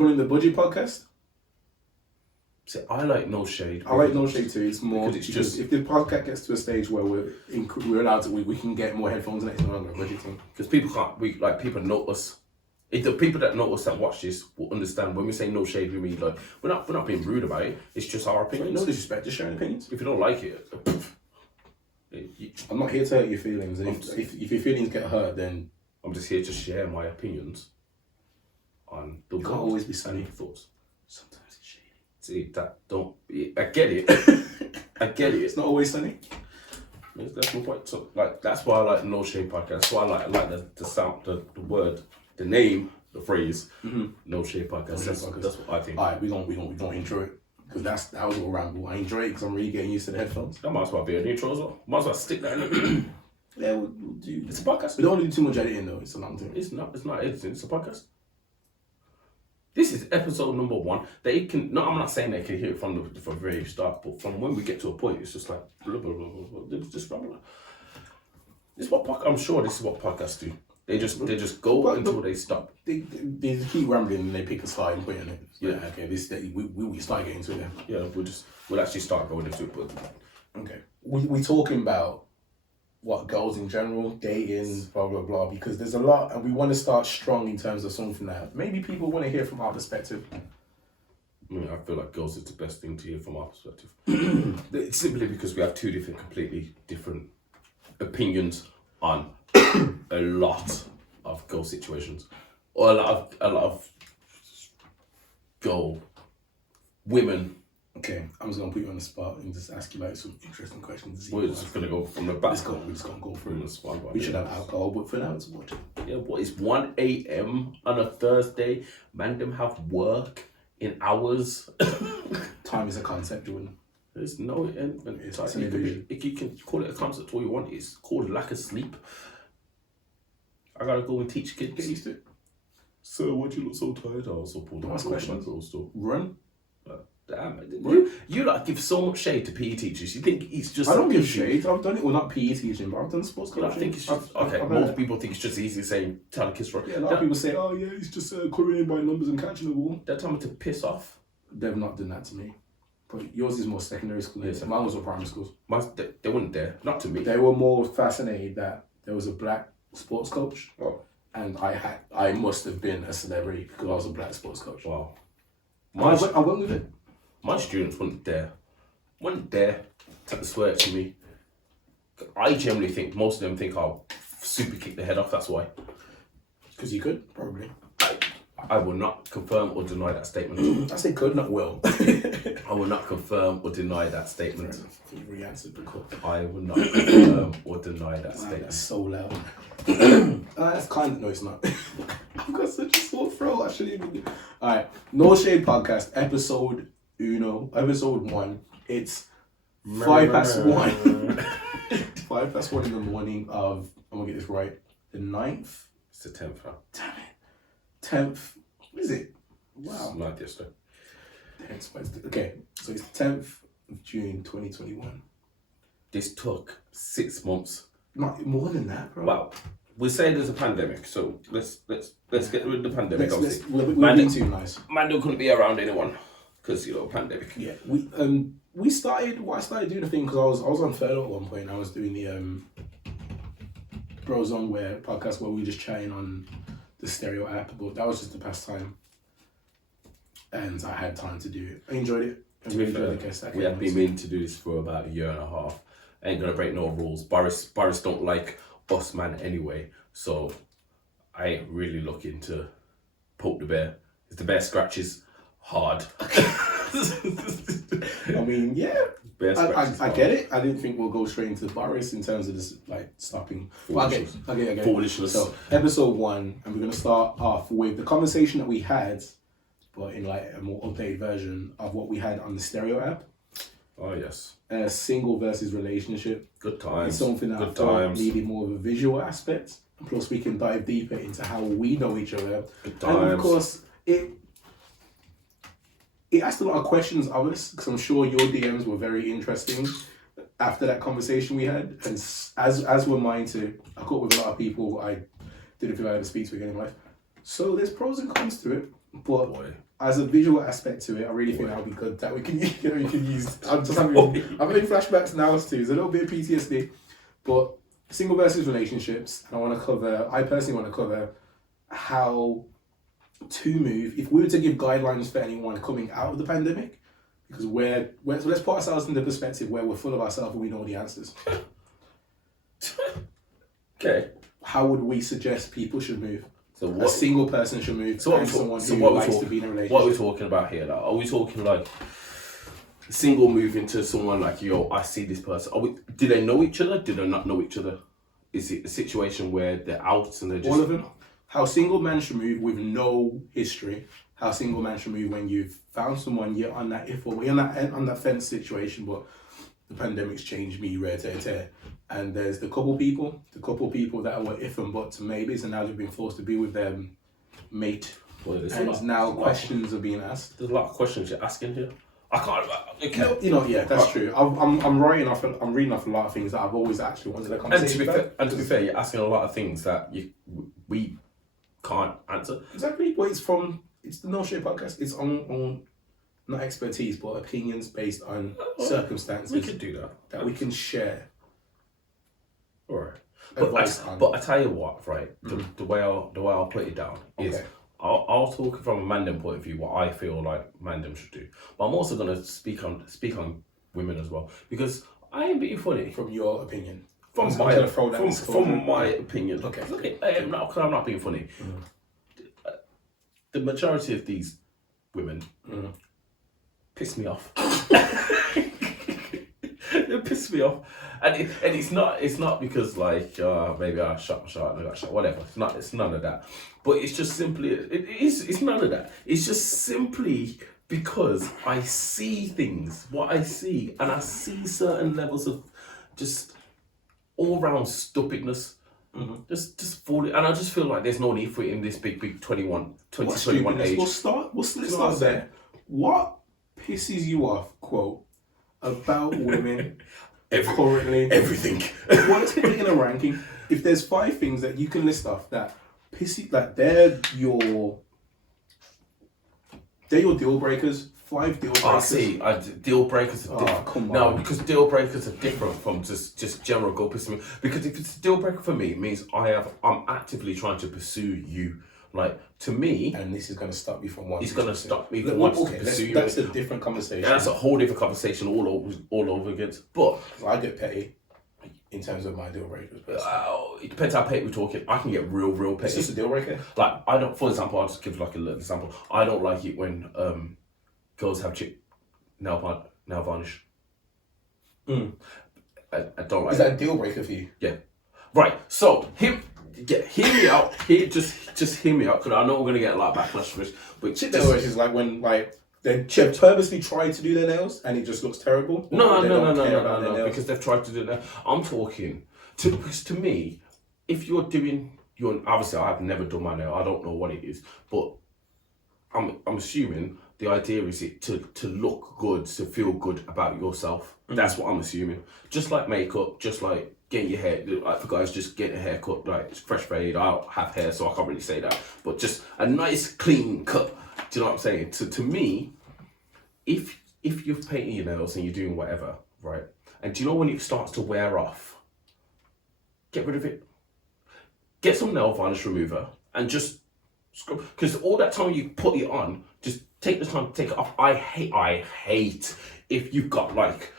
calling it the budget podcast? See, I like No Shade. I like No Shade too. It's more because it's just if the podcast gets to a stage where we're allowed to, we can get more headphones and it's no longer a budget thing. because people can't. People know us. If the people that know us that watch this will understand when we say no shade, we mean like we're not being rude about it. It's just our opinions. No disrespect, just sharing opinions. If you don't like it, I'm not here to hurt your feelings. If your feelings get hurt, then I'm just here to share my opinions on the you can't world. always be sunny. Thoughts. Sometimes it's shady. See that don't. I get it. I get it. It's not always sunny. That's my point. So like that's why I like the No Shade podcast. That's why I like the sound, the word, the name, the phrase. No Shade podcast. That's what I think. Alright, we don't intro it because that was all ramble. I enjoy it because I'm really getting used to the headphones. That might as well be a intro as well. Might as well stick that in it. Yeah, we'll do. It's a podcast. We don't want to do too much editing though. It's a long thing. It's not editing. It's a podcast. This is episode number 1. They can. No, I'm not saying they can hear it from the very start, but from when we get to a point, it's just like blah blah blah blah blah. It's just blah blah. This is what I'm sure this is what podcasts do. They just go until they stop. They keep rambling and they pick a slide and put it in it. Yeah. Okay. We start getting to it then. Yeah, we'll actually start going into it, but Okay. We talking about what girls in general, dating, blah blah blah, because there's a lot, and we want to start strong in terms of something that maybe people want to hear from our perspective. I mean, I feel like girls is the best thing to hear from our perspective. It's simply because we have two completely different opinions on a lot of girl situations, or a lot of girl women. Okay, I'm just gonna put you on the spot and just ask you like some interesting questions. We're just gonna go from the back. We're just gonna go through. That's fine, We should have alcohol, but for now it's water. Yeah, what is 1 a.m. on a Thursday? Man, them have work in hours. Time is a concept, Jordan. There's no end. It's Like, an illusion. you can call it a concept all you want. It's called lack of sleep. I gotta go and teach kids. Get used to it. So why'd you look so tired? I was so pulled Ask questions. Stuff. Run. Damn, you like give so much shade to PE teachers. You think it's just? I don't give shade. I've done it. Well, not PE teaching, but I've done sports You know, coaching. I think it's just okay. I've Most people think it's just easy saying tell kids for. Yeah, a lot of people say, "Oh yeah, it's just covering by numbers and catching the ball." They're telling me to piss off. They've not done that to me. But yours is more secondary school. Yes. Mine was all primary schools. They weren't there. Not to me. They were more fascinated that there was a black sports coach, Oh. and I must have been a celebrity because I was a black sports coach. Wow. I went with it. My students weren't there to swear to me. I generally think most of them think I'll super kick the head off. That's why. Because you could, probably. I will not confirm or deny that statement. I say could, not will. I will not confirm or deny that statement. You re-answered the call. I will not confirm or deny that statement. That's so loud. That's kind of, no, it's not. I've got such a sore throat. I shouldn't even. Alright, No Shade Podcast, episode 1. It's 1:05. 1:05 in the morning of, I'm gonna get this right, the 9th. It's the 10th now. Damn it. 10th. What is it? Wow. Not yesterday. Okay, so it's 10th of June 2021. This took 6 months. Not more than that, bro. Wow. We say there's a pandemic, so let's get rid of the pandemic. We're being too nice. Mando couldn't be around anyone because pandemic. Yeah, we started. Well, I started doing the thing because I was on furlough at one point. I was doing the Bros On Where podcast where we were just chatting on the Stereo app, but that was just the pastime, and I had time to do it. I enjoyed it. I really enjoyed the guest. We have been meaning to do this for about a year and a half. Ain't gonna break no rules. Boris don't like us man anyway, so I ain't really looking to poke the bear. If the bear scratches hard. I mean, yeah. Bear scratches I hard. get it. I didn't think we'll go straight into Boris in terms of this, like, stopping. Well, I get it. Foolishness. So, episode 1, and we're going to start off with the conversation that we had, but in, like, a more updated version of what we had on the Stereo app. Oh, yes. Single versus relationship. Good times. It's something that I Good thought times. needed more of a visual aspect. And plus, we can dive deeper into how we know each other. Good And, of times. course, it asked a lot of questions of us, because I'm sure your DMs were very interesting after that conversation we had, and as were mine too. I caught with a lot of people I didn't feel I ever speak to again in life. So there's pros and cons to it, but Boy. as a visual aspect to it, I really think that would be good. That we can, we can use. I'm having flashbacks now too. There's a little bit of PTSD, but single versus relationships. And I personally want to cover how to move. If we were to give guidelines for anyone coming out of the pandemic, because so let's put ourselves in the perspective where we're full of ourselves and we know the answers. Okay. How would we suggest people should move? So a single person should move. So what likes to be in a relationship. What are we talking about here? Like, are we talking like single moving to someone like, yo, I see this person? Do they know each other? Do they not know each other? Is it a situation where they're out and they're just... All of them. How single men should move with no history. How single men should move when you've found someone, you're on that on that fence situation, but the pandemic's changed me rare tear. And there's the couple people that were if and buts and maybes, and now they've been forced to be with their mate. Well, and now questions are being asked. There's a lot of questions you're asking here. I can't. Okay. Yeah, that's true. I'm reading off a lot of things that I've always actually wanted to conversation about. And to be fair, you're asking a lot of things that we can't answer. Exactly. Well, it's the No Shade podcast. It's on not expertise, but opinions based on circumstances. We could do that. That we can share. All right. But I tell you what, right? The way I'll put it down is I'll talk from a Mandem point of view what I feel like Mandem should do. But I'm also gonna speak on women as well because I ain't being funny. From your opinion. From my opinion. Okay. I'm not being funny. The majority of these women piss me off. They piss me off, and it's not because like maybe I shot my shot and I got shot, whatever. It's none of that. But it's just simply it's none of that. It's just simply because I see things, what I see, and I see certain levels of just all round stupidness. Just falling, and I just feel like there's no need for it in this big 2021 age. We'll start there. What pisses you off, quote, about women currently? Everything. Let's put it in a ranking. If there's 5 things that you can list off that piss you, like they're your deal breakers. 5 deal breakers. I see. Deal breakers are different. Come on. No, because deal breakers are different from just general go pissing me. Because if it's a deal breaker for me, it means I'm actively trying to pursue you. Like, to me... And this is going to stop you from wanting It's going to stop me from wanting to pursue you. That's a different conversation. And that's a whole different conversation all over again. But... I get petty in terms of my deal breakers. It depends how petty we're talking. I can get real petty. It's just a deal breaker? Like, I don't... For example, I'll just give like a little example. I don't like it when girls have nail varnish. I don't like Is that a deal breaker for you? Yeah. Right. So, hear me out. Just hear me out, because I know we're gonna get a lot of backlash for this. But Chip nails is like when they purposely try to do their nails and it just looks terrible. No. Because they've tried to do that. I'm talking because to me, if you're doing obviously I have never done my nail. I don't know what it is, but I'm assuming the idea is it to look good, to feel good about yourself. That's what I'm assuming. Just like makeup, just like getting your hair, like for guys, just getting a haircut, like fresh fade. I don't have hair, so I can't really say that. But just a nice clean cut. Do you know what I'm saying? To me, if you're painting your nails and you're doing whatever, right? And do you know when it starts to wear off? Get rid of it. Get some nail varnish remover and just scrub. Because all that time you put it on, just take the time to take it off. I hate if you've got like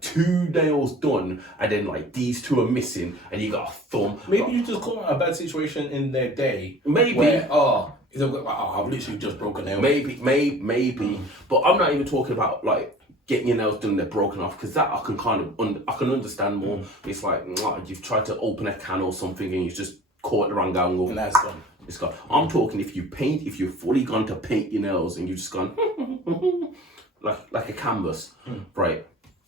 2 nails done and then like these 2 are missing and you got a thumb. Maybe you just call out a bad situation in their day. Maybe. Where, I've literally just broken a nail. Maybe. But I'm not even talking about like getting your nails done and they're broken off, because that I can I can understand more. It's like you've tried to open a can or something and you just caught the wrong angle. And that's gone. It's gone. I'm talking if you've fully gone to paint your nails and you've just gone like a canvas, right?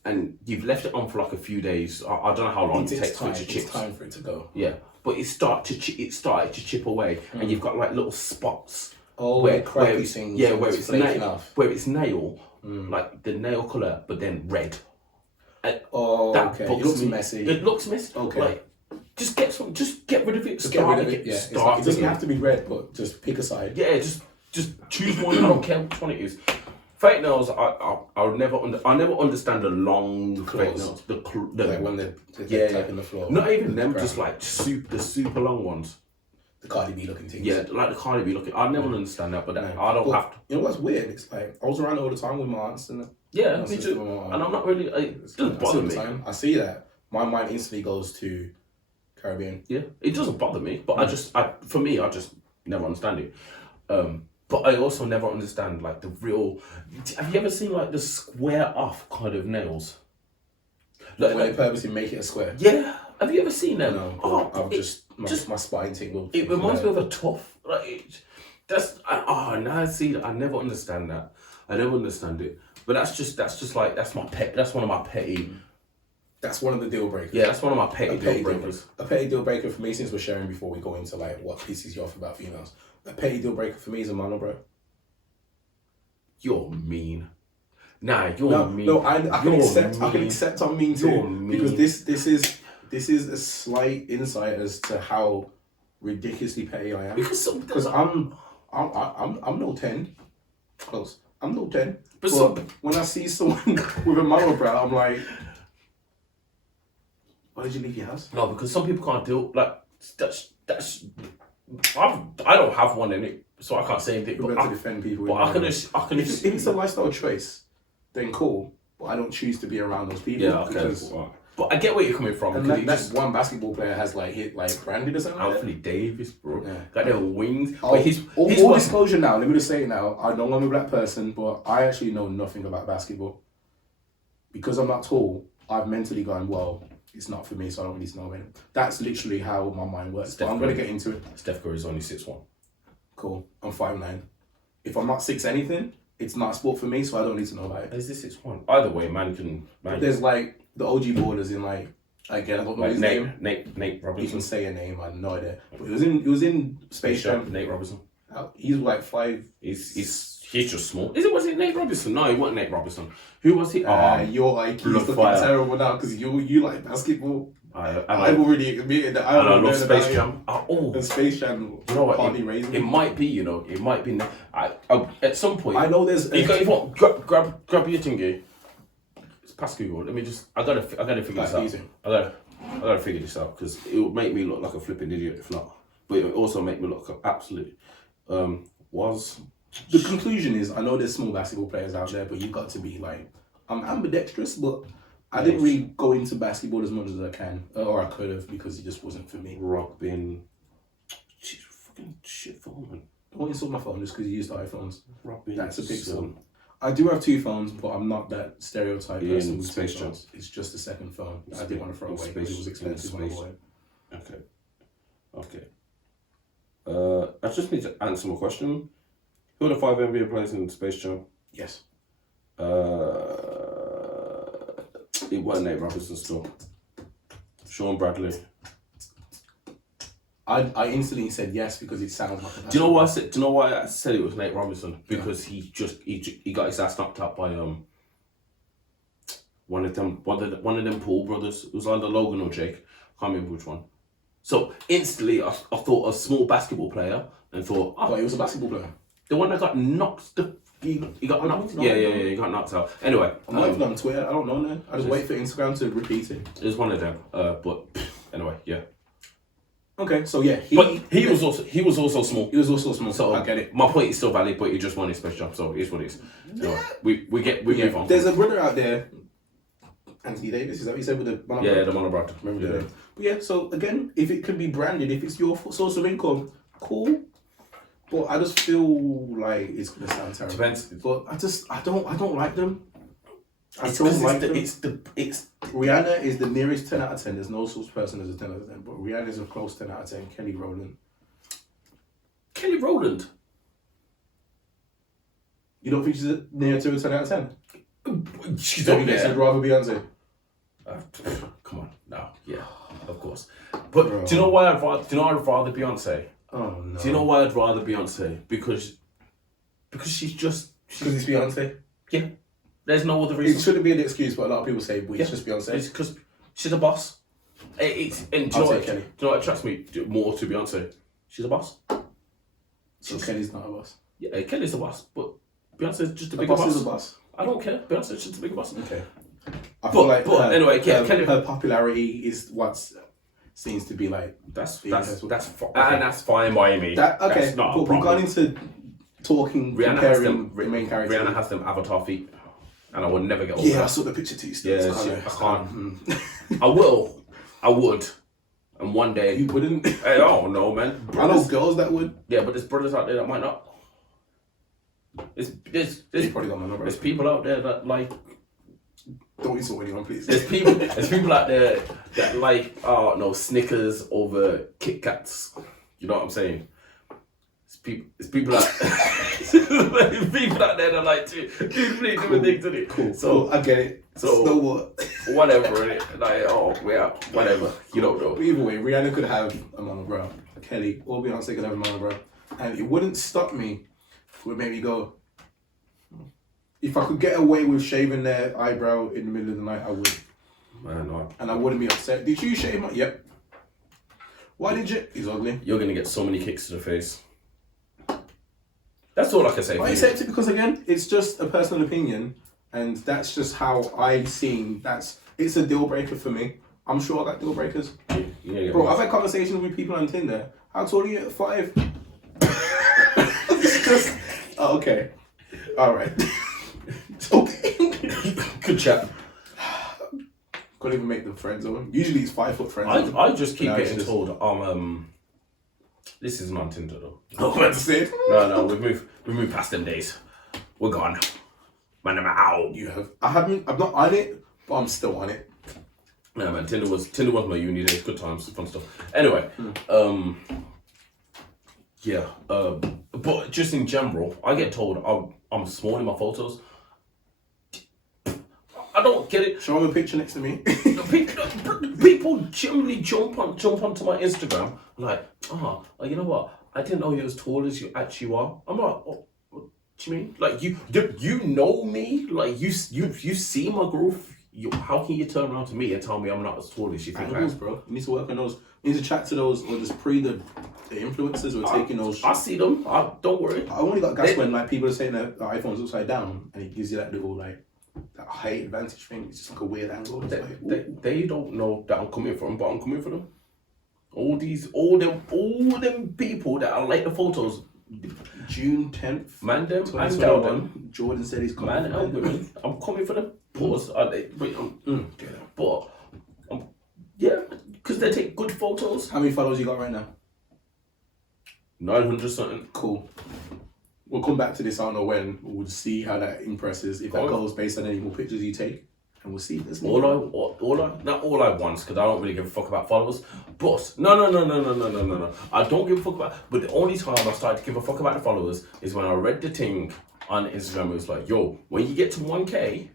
And you've left it on for like a few days. I don't know how long it takes for it to chip. It's time for it to go. Yeah, but it started to chip away, and you've got like little spots. Where it's nail, like the nail color, but then red. It looks messy. It looks messy. Okay. Like, just get rid of it. It doesn't have to be red, but just pick a side. Yeah, just choose one. I don't care which one it is. Fake nails, I'll never understand the long fake nails. Like when they're yeah, tapping the floor. Not even them, Ground. just like the super long ones. The Cardi B looking things. Yeah, like the Cardi B looking. I never understand that, but No. I don't But have to. You know what's weird? It's like I was around all the time with my aunts and Yeah, my me sister too. and my mom. And I'm not really. It doesn't bother me. I see that. My mind instantly goes to Caribbean. Yeah, it doesn't bother me, but I just never understand it. But I also never understand like the real. Have you ever seen like the square off kind of nails? Like when they purposely make it a square. Yeah, have you ever seen them? No, Oh, my spine tingled. It reminds me of a tough. Like now I see that. I never understand that. I never understand it. But that's my pet. That's one of my petty. That's one of the deal breakers. Yeah, that's one of my petty deal breakers. A petty deal breaker for me, since we're sharing before we go into like what pisses you off about females. A petty deal breaker for me is a monobrow. You're mean. Nah, you're mean. No, I can accept I'm mean too. Because this is a slight insight as to how ridiculously petty I am. Because I'm no 10. Close. I'm no 10. But when I see someone with a monobrow, I'm like, why did you leave your house? No, because some people can't deal like that's. I don't have one in it, so I can't say anything. We're meant to defend people. But I can. If it's a lifestyle choice, then cool. But I don't choose to be around those people. Yeah, okay. But I get where you're coming from. And that's one basketball player has like hit like branded or something. Anthony Davis, bro. Yeah. Got their wings. All disclosure now. Let me just say it now. I know I'm a black person, but I actually know nothing about basketball. Because I'm not tall, I've mentally gone, well, it's not for me, so I don't need to know about it. That's literally how my mind works. But I'm going to get into it. Steph Curry's only 6'1". Cool. I'm 5'9". If I'm not 6 anything, it's not a sport for me, so I don't need to know about it. Is this 6'1"? Either way, man can. There's like the OG borders in like, again, I don't know his name. Nate Robinson. You can say a name, I have no idea. But it was in Space Jam. Nate Robinson. He's like 5. He's just small. Was it Nate Robinson? No, he wasn't Nate Robinson. Who was he? Your IQ is looking terrible now because you like basketball. I've already admitted that I love Space Jam. And Space Jam. You know what? Hardly raised me. It might be. It might be. At some point. I know there's. If you want, grab your thingy. It's past Google. Let me just. I gotta figure this out. I gotta figure this out because it would make me look like a flipping idiot if not. But it would also make me look absolutely. The conclusion is, I know there's small basketball players out there, but you've got to be like, I'm ambidextrous, but I didn't really go into basketball as much as I can, or I could have, because it just wasn't for me. Rugby, fucking shit phone, man. Don't insult my phone just because you used iPhones. Rugby, that's a Pixel. I do have 2 phones, but I'm not that stereotype person with Space 2 Jam. phones. It's just the second phone that I didn't want to throw away because it was expensive when I bought it. Okay. I just need to answer my question. Who are the 5 NBA players in Space Jam? Yes. It wasn't Nate Robinson still. Sean Bradley. I instantly said yes because it sounds like. Do you know why I said? Do you know why I said it was Nate Robinson? Because he got his ass knocked out by one of them Paul brothers. It was either Logan or Jake. Can't remember which one. So instantly I thought a small basketball player and thought, oh, he was a basketball player. The one that got knocked. He got knocked. Yeah, he got knocked out. Anyway, I'm not even on Twitter. I don't know now. I just wait for Instagram to repeat it. It was one of them. But anyway, yeah. Okay, so yeah, he was also small. He was also small. So I get it. My point is still valid, but he just won his Space Jam, so it's what it is. Anyway, we move on. There's a brother out there, Anthony Davis. Is that what you said with the monobrow? Yeah, the monobrow. Remember the name? But yeah, so again, if it can be branded, if it's your source of income, cool. But I just feel like it's gonna sound terrible. Depends. But I don't like them. It's Rihanna is the nearest 10 out of 10. There's no such person as a 10 out of 10, but Rihanna is a close 10 out of 10. Kelly Rowland. You don't think she's near to a 10 out of 10? She's I'd rather Beyonce. Come on, no, yeah, of course. But do you know why I'd rather Beyonce? Oh no. Do you know why I'd rather Beyonce? Because she's just because it's Beyonce. Yeah. There's no other reason. It shouldn't be an excuse, but a lot of people say, well, it's just Beyonce. It's because she's a boss. Do you know what attracts me more to Beyonce? She's a boss. So Kelly's not a boss. Yeah, Kelly's a boss, but Beyonce's just a A bigger boss boss. is a boss. I don't care. Beyonce's just a bigger boss. Okay. I feel like anyway, yeah, Kelly. her popularity is what seems to be like. That's Okay. and that's fine by me. That okay. That's not a But we've gone problem. into talking, Rihanna has comparing them. the main character. Rihanna has them avatar feet, and I will never get over Yeah, I that. saw the picture too. Yeah, I can't. I will. I would. And one day, You wouldn't. I don't know, man. I know Brothers, girls that would. yeah, but there's brothers out there that might not. You There's probably got my number. there's people out there that like. Don't insult anyone, please. There's people out there that like Snickers over Kit Kats. You know what I'm saying? It's people out there's people out there that like to do different things, isn't it? Cool. So I get it. So what? whatever, innit? Like whatever. You don't know. Either way, Rihanna could have a monobrow. Kelly or Beyonce could have a monobrow, and it wouldn't stop me. Would maybe go. If I could get away with shaving their eyebrow in the middle of the night, I would. Man, no. And I wouldn't be upset. Did you shave my? Yep. Why did you? He's ugly. You're gonna get so many kicks to the face. That's all I can say. I for you. accept it because again, it's just a personal opinion, and that's just how I seen. It's a deal breaker for me. I'm sure I got deal breakers. Yeah, Bro, I've had conversations with people on Tinder. How tall are you? 5. It's just okay. All right. Okay. Good chat. Can't even make them friends of them. Usually it's 5 foot friends. I just keep No, it's getting just- told this isn't on Tinder though. Oh, that's it. No, we've moved past them days. We're gone. Man, I'm out. You have. I'm not on it, but I'm still on it. No man, Tinder was my uni days, good times, fun stuff. Anyway, yeah, but just in general, I get told I'm small in my photos. I don't get it. Show them a picture next to me. People generally jump onto my Instagram like, you know what? I didn't know you're as tall as you actually are. I'm like, what do you mean? Like you know me? Like you see my growth. How can you turn around to me and tell me I'm not as tall as you think I Angles, am? bro. You need to work on those. You need to chat to those, or just pre the influencers who are taking those. I see them. Don't worry. I only got gas when like people are saying that the iPhone's upside down, and it gives you that little like that height advantage thing. It's just like a weird angle. It's like, ooh. They don't know that I'm coming for them, but I'm coming for them. All them people that I like the photos, June 10th. man, them and 2021. them, Jordan said he's coming. man and women, I'm coming for them. Pause. But yeah, because they take good photos. How many followers you got right now? 900 something. Cool. We'll come back to this. I don't know when. We'll see how that impresses. If that Oh. goes based on any more pictures you take, and we'll see. This Not all I want, because I don't really give a fuck about followers. But no. I don't give a fuck about. But the only time I started to give a fuck about the followers is when I read the thing on Instagram. It was like, yo, when you get to 1K,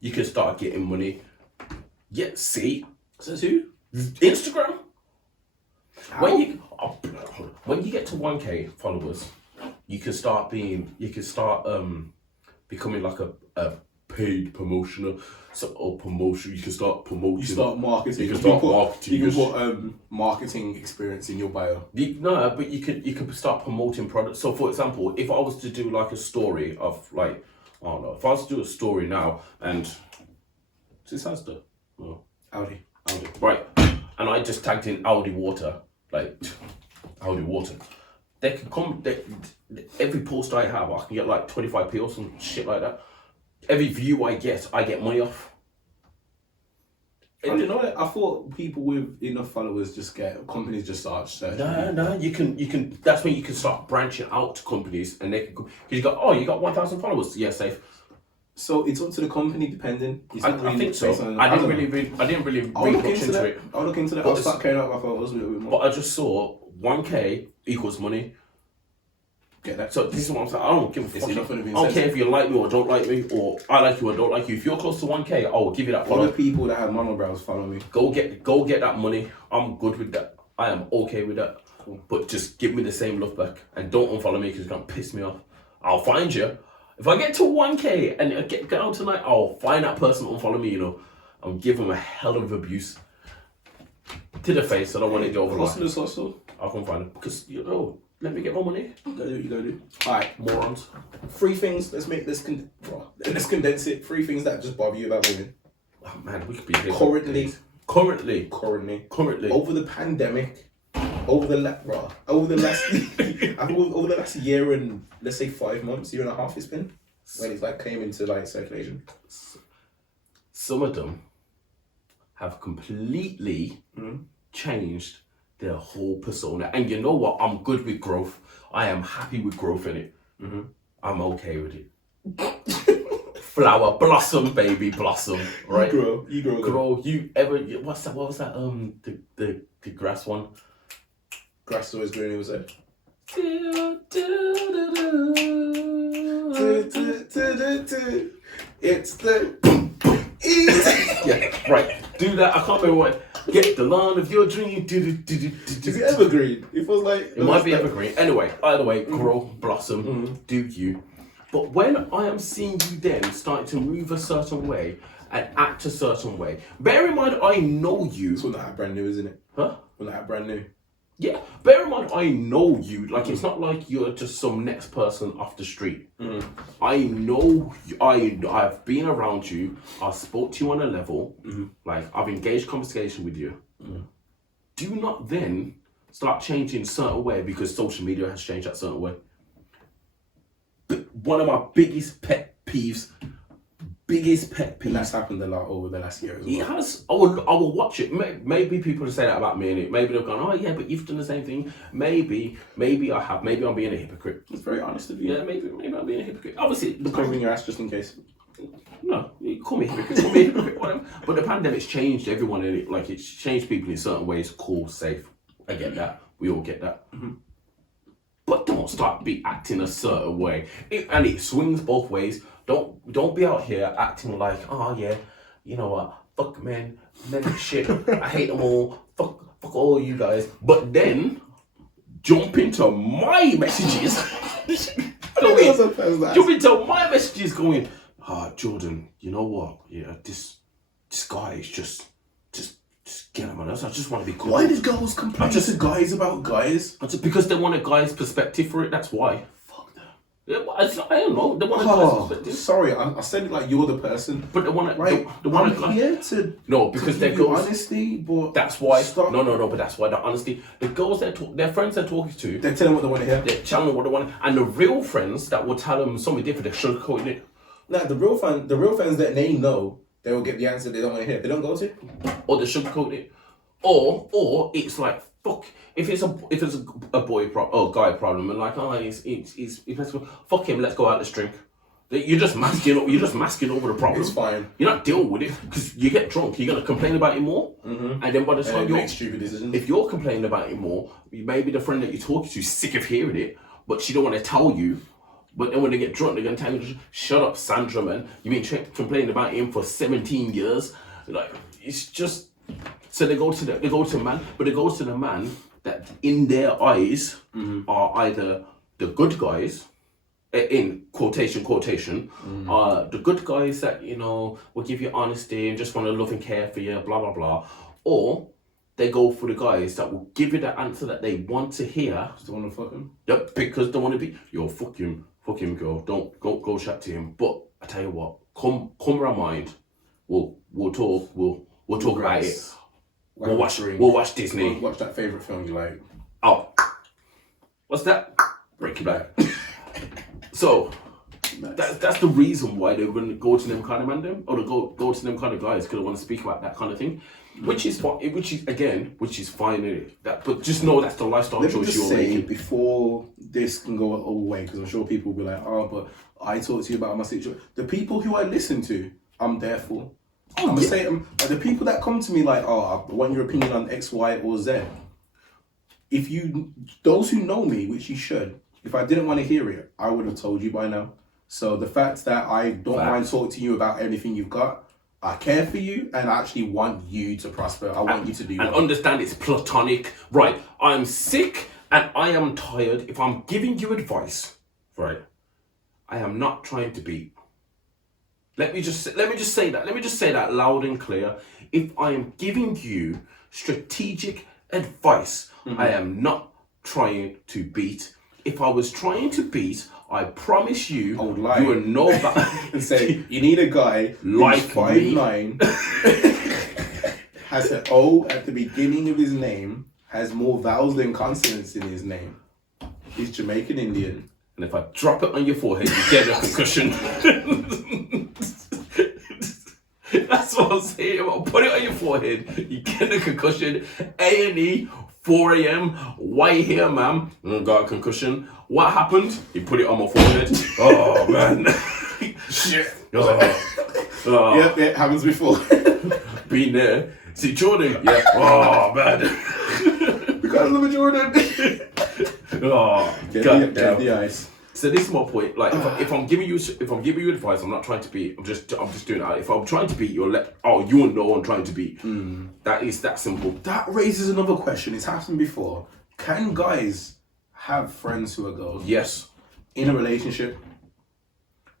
you can start getting money. Yeah, see, Says who? Instagram. How? When you get to 1K followers, you can start becoming like a paid promotioner. Promotion. You can start promoting. You start marketing. You can start marketing. You can put marketing experience in your bio. No, but you can start promoting products. So, for example, if I was to do like a story of like, I don't know, if I was to do a story now and is this Asda? No, Audi. right? And I just tagged in Audi water, like Audi water. They can come. Every post I have, I can get like 25p or some shit like that. Every view I get money off. I didn't know that. I thought people with enough followers companies just start searching. No, you can. That's when you can start branching out to companies, and they can. Because you got 1,000 followers. Yeah, safe. So it's up to the company, depending. It's I not really think so. based on- I didn't don't really read know. I'll look much into into that. it. I'll look into that. But I'll start carrying out my photos a little bit more. But I just saw 1K equals money. Get that? So this is what I'm saying. I don't give a It's fuck. enough I of an don't care incentive. if you like me or don't like me, or I like you or don't like you. If you're close to 1K, I will give you that All follow. the people that have monobrows follow me. Go get that money. I'm good with that. I am okay with that. But just give me the same love back and don't unfollow me because it's gonna piss me off. I'll find you. If I get to 1K and I get out tonight, I'll find that person that unfollow me. I'll give them a hell of abuse to the face. I don't want it to overlap. Hustle is hustle. I can find it because Let me get more money. Go do what you gotta do. Alright, Morons. 3 things. Let's condense it. 3 things that just bother you about women. Oh man, we could be here. Currently. Currently. Over the pandemic, over the last year and let's say 5 months, year and a half, it's been when it's like came into like circulation. Some of them have completely changed their whole persona, and you know what? I'm good with growth. I am happy with growth in it. I'm okay with it. Flower, blossom, baby, blossom. Right? You grow. You ever? What's that? What was that? The grass one. Grass is always green. It was there. It's the Yeah, right. Do that. I can't remember what. Get the lawn of your dream. Is it evergreen? It feels like it might be evergreen. Anyway, either way, grow, blossom, do you. But when I am seeing you then starting to move a certain way and act a certain way, bear in mind I know you. It's when that brand new, isn't it? Huh? When that brand new. Yeah, bear in mind I know you. Like it's not like you're just some next person off the street. I know I've been around you. I spoke to you on a level. Like I've engaged conversation with you. Do not then start changing certain way because social media has changed that certain way. But one of my biggest pet peeves. And that's happened a lot over the last year as well. It has. I will watch it. Maybe people say that about me, and maybe they've gone, "Oh yeah, but you've done the same thing." Maybe I have. Maybe I'm being a hypocrite. It's very honest of you. Yeah, maybe I'm being a hypocrite. Obviously, Covering your ass just in case. No, you call me a hypocrite, whatever. But the pandemic's changed everyone in it. Like it's changed people in certain ways. Cool, safe. I get that. We all get that. But don't start acting a certain way. And it swings both ways. Don't be out here acting like, oh yeah, you know what? Fuck men shit. I hate them all. Fuck all you guys. But then jump into my messages. Jump into my messages going, Jordan, you know what? Yeah, this guy is just get him on us. I just want to be cool. Why did girls complain to guys about guys? Because they want a guy's perspective for it. That's why. Fuck them. Yeah, I don't know. They want a guy's perspective. Sorry, I said it like you're the person. But they want to. Right. They want I'm here to. No, because they go honesty, but that's why. Stop. No. But that's why the honesty. The girls their friends they're talking to. They're telling what they want to hear. They're telling them what they want, and the real friends that will tell them something different. They're sugarcoating it. Nah, the real fans that they know, they will get the answer they don't want to hear. They don't go to. Or they sugarcoat it. Or it's like fuck if it's a boy guy problem and like he's fuck him, let's go out let's drink. You're just masking over the problem. It's fine. You're not dealing with it because you get drunk. You're gonna complain about it more, and then by the time you make stupid decisions. If you're complaining about it more, maybe the friend that you're talking to is sick of hearing it, but she don't want to tell you. But then when they get drunk, they're gonna tell you, "Shut up, Sandra, man. You've been complaining about him for 17 years." Like it's just. So they go to the man that in their eyes are either the good guys, in quotation, the good guys that will give you honesty and just want to love and care for you, blah blah blah, or they go for the guys that will give you the answer that they want to hear. Just want to fuck him. Yep, because they want to be fuck him, girl. Don't go chat to him. But I tell you what, come around mind, we'll talk. We'll talk about it. We'll watch Disney. We'll watch that favourite film you like. Oh, what's that? Breaking Bad. So that's the reason why they wouldn't go to them kind of man, or to go to them kind of guys because they want to speak about that kind of thing, which is fine. Which is fine. But just know that's the lifestyle choice you're making. Before this can go all the way, because I'm sure people will be like, oh, but I talk to you about my situation. The people who I listen to, I'm there for. I'm gonna say the people that come to me like, oh, I want your opinion on X, Y, or Z. Those who know me, which you should, if I didn't want to hear it, I would have told you by now. So the fact that I don't mind talking to you about everything you've got, I care for you and I actually want you to prosper. I want you to do well. And understand it's platonic. Right, I'm sick and I am tired. If I'm giving you advice, right, I am not trying to be. Let me just say that. Let me just say that loud and clear. If I am giving you strategic advice, I am not trying to beat. If I was trying to beat, I promise you, I would lie. you would know that. And say, you need a guy Like who's 5'9", has an O at the beginning of his name, has more vowels than consonants in his name. He's Jamaican Indian. And if I drop it on your forehead, you get a concussion. That's what I'm saying. I'll put it on your forehead, you get a concussion. A&E, 4 a.m. Why you here, ma'am? Got a concussion. What happened? You put it on my forehead. Oh, man. Shit. Oh. Yep, it happens before. Been there. See, Jordan. Yeah. Oh, man. Because of the Jordan. Oh, Get God the ice. So this is my point. Like, if I'm giving you advice, I'm not trying to beat. I'm just doing that. If I'm trying to beat, you'll know I'm trying to beat. That is that simple. That raises another question. It's happened before. Can guys have friends who are girls Yes. in a relationship?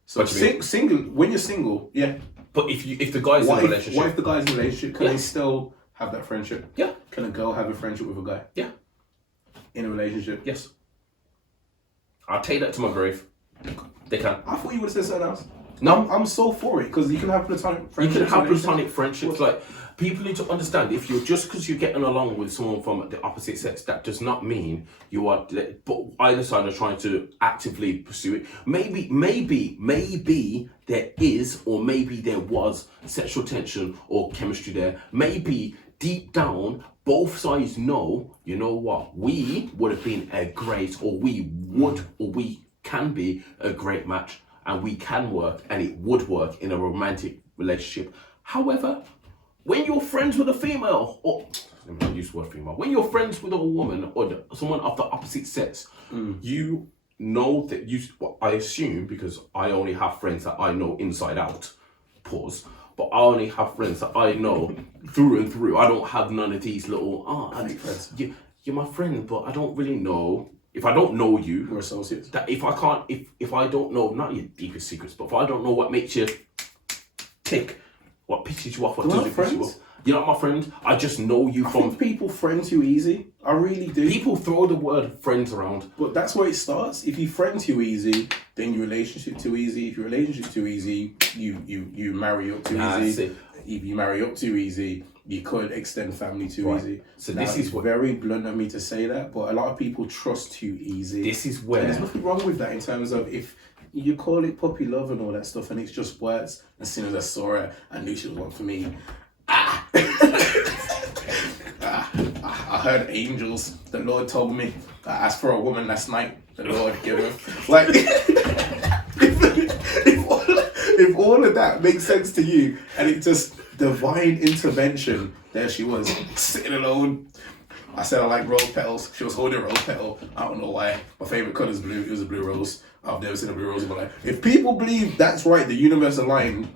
So What do you mean? single. When you're single, yeah. But if the guy's in a What relationship, if the guy's in a relationship? Can Yeah. they still have that friendship? Yeah. Can a girl have a friendship with a guy Yeah. in a relationship? Yes. I'll take that to my grave. They can. I thought you would have said something else. No. I'm so for it because you can have platonic You friendships. can have relationships. platonic friendships. Like, people need to understand, if you're just because you're getting along with someone from the opposite sex, that does not mean you are. But either side are trying to actively pursue it. Maybe there is, or maybe there was sexual tension or chemistry there. Maybe deep down, both sides know. You know what? We would have been a great, or we would, or we can be a great match. And we can work, and it would work in a romantic relationship. However, when you're friends with a female, or let me not use the word female, when you're friends with a woman or someone of the opposite sex, you know that I assume, because I only have friends that I know inside out, pause, but I only have friends that I know through and through. I don't have none of these little, friends. you're my friend, but I don't really know. If I don't know you, We're associates. that if I don't know, not your deepest secrets, but if I don't know what makes you tick, what pisses you off, what We're doesn't not piss you friends. off. You're not my friend. I just know you I from. think people friend too easy. I really do. People throw the word friends around. But that's where it starts. If you friend too easy, then your relationship too easy. If your relationship too easy, you marry up too easy. see. If you marry up too easy, you could extend family too Right. easy. So Now, this is it's what- very blunt of me to say that, but a lot of people trust too easy. This is And where there's nothing wrong with that in terms of if you call it puppy love and all that stuff, and it's just words. As soon as I saw her, I knew she was one for me. I heard angels. The Lord told me. I asked for a woman last night. The Lord gave her. Like, if all of that makes sense to you, and it just divine intervention, there she was sitting alone. I said I like rose petals. She was holding a rose petal. I don't know why. My favorite color is blue. It was a blue rose. I've never seen a blue rose in my life. If people believe that's right, the universe aligned,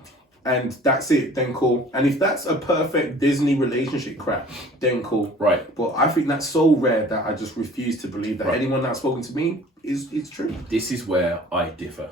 and that's it, then cool. And if that's a perfect Disney relationship crap, then cool. Right. But I think that's so rare that I just refuse to believe that Right. anyone that's spoken to me is true. this is where I differ.